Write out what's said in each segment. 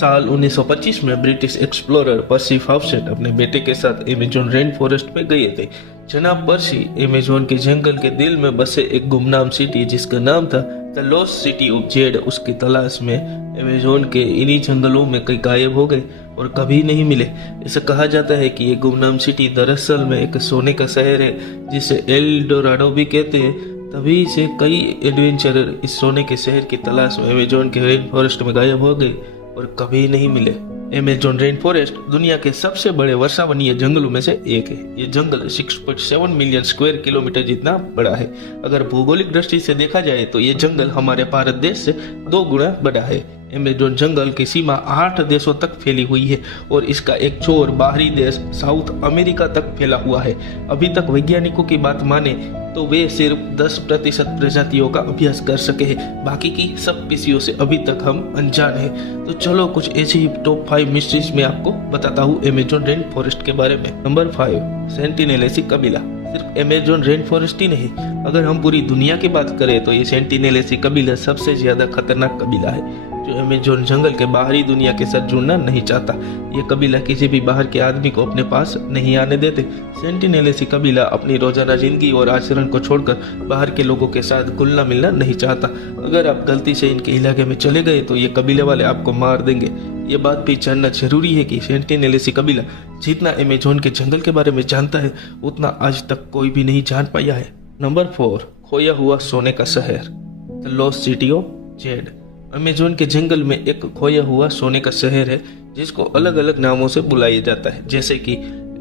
साल 1925 में British explorer पर्सी faucet अपने बेटे के साथ अमेज़न रेन फॉरेस्ट में गए थे। जनाब पर्सी अमेज़न के जंगल के दिल में बसे एक गुमनाम सिटी जिसका नाम था the lost city of Z उसकी तलाश में अमेज़न के इन्हीं जंगलों में कई गायब हो गए और कभी नहीं मिले। ऐसा कहा जाता है कि ये गुमनाम सिटी दरअसल में एक सोने का शहर है जिसे एल डोराडो भी कहते हैं। तभी से कई एडवेंचरर इस सोने के शहर की तलाश में अमेज़न के रेन फॉरेस्ट में गायब हो गए और कभी नहीं मिले। अमेज़न रेन फॉरेस्ट दुनिया के सबसे बड़े वर्षावनीय जंगलों में से एक है। ये जंगल 6.7 मिलियन स्क्वायर किलोमीटर जितना बड़ा है। अगर भौगोलिक दृष्टि से देखा जाए तो ये जंगल हमारे भारत देश से 2 गुना बड़ा है। अमेज़न जंगल की सीमा 8 देशों तक फैली हुई है और इसका एक छोर बाहरी देश साउथ अमेरिका तक फैला हुआ है। अभी तक वैज्ञानिकों की बात माने तो वे सिर्फ 10% प्रजातियों का अभ्यास कर सके हैं, बाकी की सब स्पीशीज से अभी तक हम अनजान हैं। तो चलो कुछ ऐसी ही टॉप 5 मिस्ट्रीज में आपको बताता हूँ अमेज़न रेन फॉरेस्ट के बारे में। नंबर 5, सेंटिनेलेसी कबीला। सिर्फ अमेज़न रेन फॉरेस्ट ही नहीं, अगर हम पूरी दुनिया की बात करें तो ये सेंटिनेलेसी कबीला सबसे ज्यादा खतरनाक कबीला है जो अमेज़न जंगल के बाहरी दुनिया के साथ जुड़ना नहीं चाहता। ये कबीला किसी भी बाहर के आदमी को अपने पास नहीं आने देते। सेंटिनेलेसी कबीला अपनी रोजाना जिंदगी और आचरण को छोड़कर बाहर के लोगों के साथ घुलना मिलना नहीं चाहता। अगर आप गलती से इनके इलाके में चले गए तो ये कबीले वाले आपको मार देंगे। ये बात भी जानना जरूरी है कि सेंटिनेलेसी कबीला जितना अमेज़न के जंगल के बारे में जानता है उतना आज तक कोई भी नहीं जान पाया है। नंबर 4, खोया हुआ सोने का शहर, the lost city of Z. Amazon के जंगल में एक खोया हुआ सोने का शहर है जिसको अलग अलग नामों से बुलाया जाता है, जैसे कि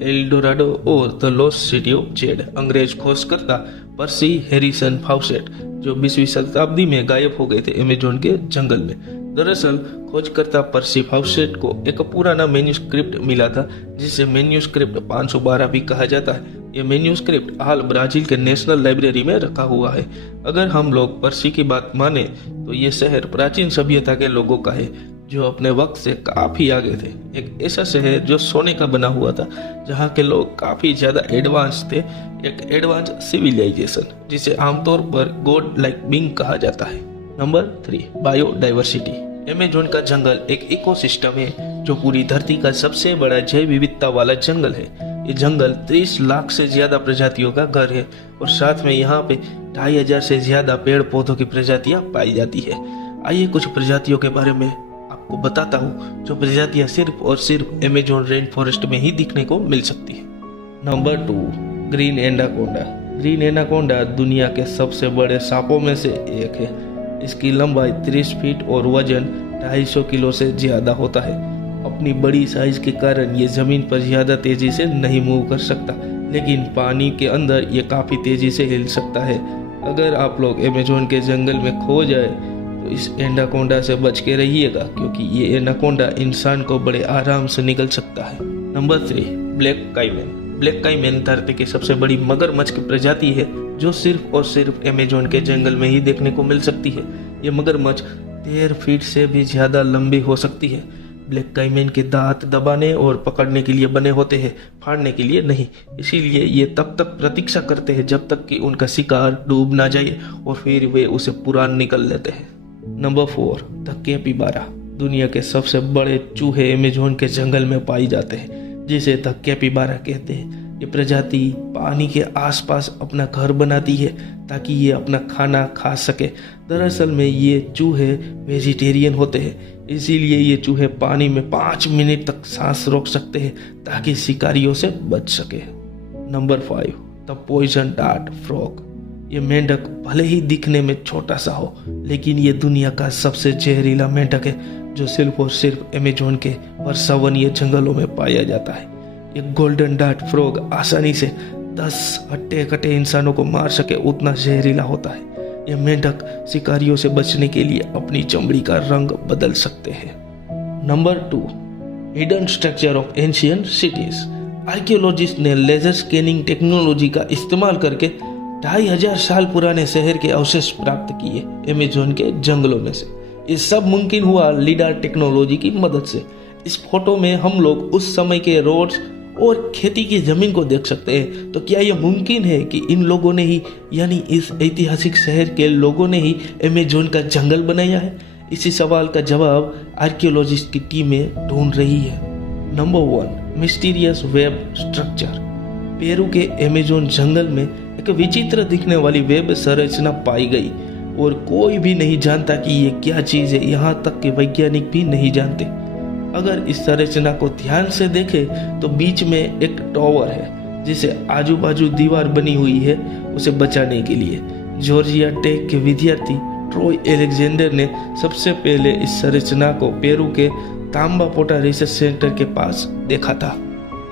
एल डोराडो और the lost city of Z. अंग्रेज खोजकर्ता पर्सी हैरिसन फाउसेट जो 20वीं शताब्दी में गायब हो गए थे अमेज़न के जंगल में। दरअसल खोजकर्ता पर्सी फाउसेट को एक पुराना मैन्यूस्क्रिप्ट मिला था जिसे मैन्यूस्क्रिप्ट 512 भी कहा जाता है। यह मैन्यूस्क्रिप्ट हाल ब्राजील के नेशनल लाइब्रेरी में रखा हुआ है। अगर हम लोग पर्सी की बात माने तो ये शहर प्राचीन सभ्यता के लोगों का है जो अपने वक्त से काफी आगे थे। एक ऐसा शहर जो सोने का बना हुआ था जहाँ के लोग काफी ज्यादा एडवांस थे, एक एडवांस सिविलाइजेशन जिसे आमतौर पर गॉड लाइक बीइंग कहा जाता है। Number 3, biodiversity. अमेज़न का जंगल एक इकोसिस्टम है जो पूरी धरती का सबसे बड़ा जैव विविधता वाला जंगल है। ये जंगल 30 लाख से ज्यादा प्रजातियों का घर है और साथ में यहाँ पे 2500 से ज्यादा पेड़ पौधों की प्रजातियां पाई जाती है। आइए कुछ प्रजातियों के बारे में आपको बताता हूँ जो प्रजातियां सिर्फ और सिर्फ अमेज़न रेन फॉरेस्ट में ही दिखने को मिल सकती है। Number 2, green anaconda. Green anaconda दुनिया के सबसे बड़े सांपों में से एक है। इसकी लंबाई 30 फीट और वजन 250 किलो से ज्यादा होता है। अपनी बड़ी साइज के कारण ये जमीन पर ज्यादा तेजी से नहीं मूव कर सकता, लेकिन पानी के अंदर ये काफी तेजी से हिल सकता है। अगर आप लोग अमेज़न के जंगल में खो जाए तो इस एनाकोंडा से बच के रहिएगा क्योंकि ये एनाकोंडा इंसान को बड़े आराम से निगल सकता है। Number 3, black caiman. Black caiman धरती की सबसे बड़ी मगरमच्छ की प्रजाति है जो सिर्फ और सिर्फ अमेज़न के जंगल में ही देखने को मिल सकती है। ये मगरमच्छ 13 फीट से भी ज्यादा लंबी हो सकती है। ब्लैक काइमैन के दांत दबाने और पकड़ने के लिए बने होते हैं, फाड़ने के लिए नहीं। इसीलिए ये तब तक प्रतीक्षा करते हैं जब तक कि उनका शिकार डूब ना जाए और फिर वे उसे पूरा निकल लेते हैं। Number 4, the capybara. दुनिया के सबसे बड़े चूहे अमेज़न के जंगल में पाए जाते हैं जिसे द कैपिबारा कहते हैं। ये प्रजाति पानी के आसपास अपना घर बनाती है ताकि ये अपना खाना खा सके। दरअसल में ये चूहे वेजिटेरियन होते हैं, इसीलिए ये चूहे पानी में 5 मिनट तक सांस रोक सकते हैं ताकि शिकारियों से बच सके। Number 5, the poison dart frog. ये मेंढक भले ही दिखने में छोटा सा हो लेकिन ये दुनिया का सबसे जहरीला मेंढक है जो सिर्फ और सिर्फ अमेज़न के वर्षावनीय जंगलों में पाया जाता है। ये गोल्डन डार्ट फ्रॉग आसानी से 10 हट्टे कटे इंसानों को मार सके उतना जहरीला होता है। ये मेंढक शिकारियों से बचने के लिए अपनी चमड़ी का रंग बदल सकते हैं। Number 2, hidden structure of ancient cities. Archaeologist ने लेजर स्कैनिंग टेक्नोलॉजी का इस्तेमाल करके 2500 साल पुराने शहर के अवशेष प्राप्त किए अमेज़न के जंगलों में से। ये सब मुमकिन हुआ लिडार टेक्नोलॉजी की मदद से। इस फोटो में हम लोग उस समय के रोड्स और खेती की जमीन को देख सकते हैं। तो क्या यह मुमकिन है कि इन लोगों ने ही यानी इस ऐतिहासिक शहर के लोगों ने ही अमेज़न का जंगल बनाया है? इसी सवाल का जवाब आर्कियोलॉजिस्ट की टीमें ढूंढ रही है। Number 1, mysterious web structure. Peru के अमेज़न जंगल में एक विचित्र दिखने वाली वेब संरचना पाई गई और कोई भी नहीं जानता कि ये क्या चीज़ है, यहाँ तक कि वैज्ञानिक भी नहीं जानते। अगर इस संरचना को ध्यान से देखें तो बीच में एक टावर है जिसे आजू बाजू दीवार बनी हुई है उसे बचाने के लिए। जॉर्जिया टेक के विद्यार्थी ट्रॉय अलेक्जेंडर ने सबसे पहले इस संरचना को पेरू के तांबापोटा रिसर्च सेंटर के पास देखा था।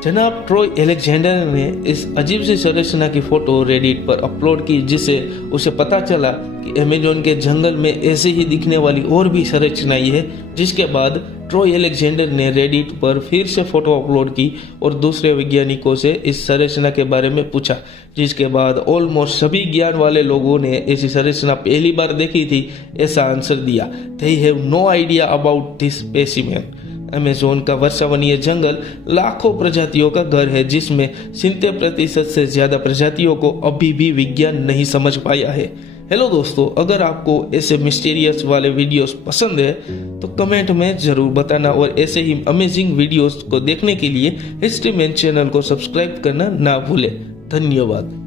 जनाब ट्रॉय अलेक्जेंडर ने इस अजीब सी संरचना की फोटो रेडिट पर अपलोड की, जिससे उसे पता चला कि अमेज़न के जंगल में ऐसे ही दिखने वाली और भी संरचनाएं है। जिसके बाद ट्रॉय अलेक्जेंडर ने रेडिट पर फिर से फोटो अपलोड की और दूसरे वैज्ञानिकों से इस संरचना के बारे में पूछा, जिसके बाद ऑलमोस्ट सभी ज्ञान वाले लोगों ने ऐसी संरचना पहली बार देखी थी ऐसा आंसर दिया। They have no idea about this specimen. Amazon का वर्षावनीय जंगल लाखों प्रजातियों का घर है, जिसमें 70% से ज्यादा प्रजातियों को अभी भी विज्ञान नहीं समझ पाया है। हेलो दोस्तों, अगर आपको ऐसे मिस्टीरियस वाले वीडियोस पसंद है तो कमेंट में जरूर बताना और ऐसे ही अमेजिंग वीडियोस को देखने के लिए हिस्ट्री मैन चैनल को सब्सक्राइब करना ना भूलें। धन्यवाद।